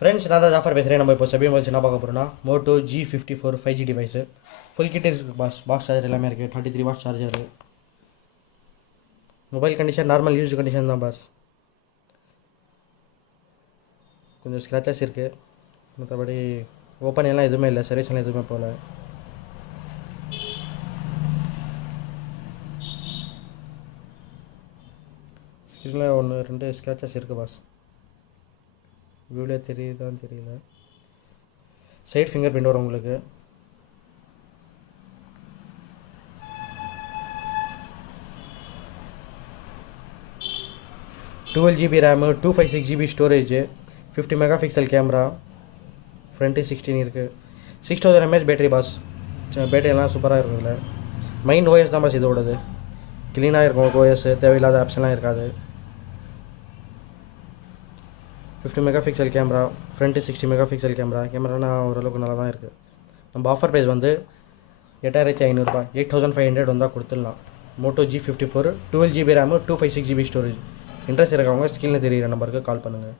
Friends நான் தான் ஜாஃபர் பேசுகிறேன். நம்ம இப்போ சபி மொபைல்ஸ் என்ன பார்க்க போகிறோம்னா Moto G54 5G device. Full kit இருக்குது பாக்ஸ் சார்ஜர் எல்லாமே இருக்குது. 33 watt charger. Mobile condition normal use condition தான் பாஸ். கொஞ்சம் ஸ்க்ராச்சஸ் இருக்குது, மற்றபடி ஓப்பன் எல்லாம் எதுவுமே இல்லை, சர்வீஸ் எல்லாம் எதுவுமே போகல. ஸ்க்ரீனில் 1-2 ஸ்க்ராச்சஸ் இருக்குது பாஸ். வியூவில் தெரியுதான்னு தெரியல. சைட் ஃபிங்கர் பிரிண்ட் வரும் உங்களுக்கு. Twelve GB RAM, 256 GB storage, 50 mega pixel camera, front 16 இருக்குது. 6000 mAh பேட்டரி பாஸ். பேட்டரி எல்லாம் சூப்பராக இருக்கும். இதில் மைண்ட் ஓஎஸ் தான் பாஸ் இதோடது. க்ளீனாக இருக்கும் ஓஎஸ், தேவையில்லாத ஆப்ஷன்லாம் இருக்காது. 50 mega pixel camera, front 60 megapixel கேமரானா ஓரளவுக்கு நல்லா தான் இருக்குது. நம்ம ஆஃபர் ப்ரைஸ் வந்து 8500 8500 வந்தால் கொடுத்துடலாம். Moto G54 12 GB RAM, 256 GB storage. Interest இருக்கவங்க ஸ்க்ரீனில் தெரிகிற நம்பருக்கு கால் பண்ணுங்கள்.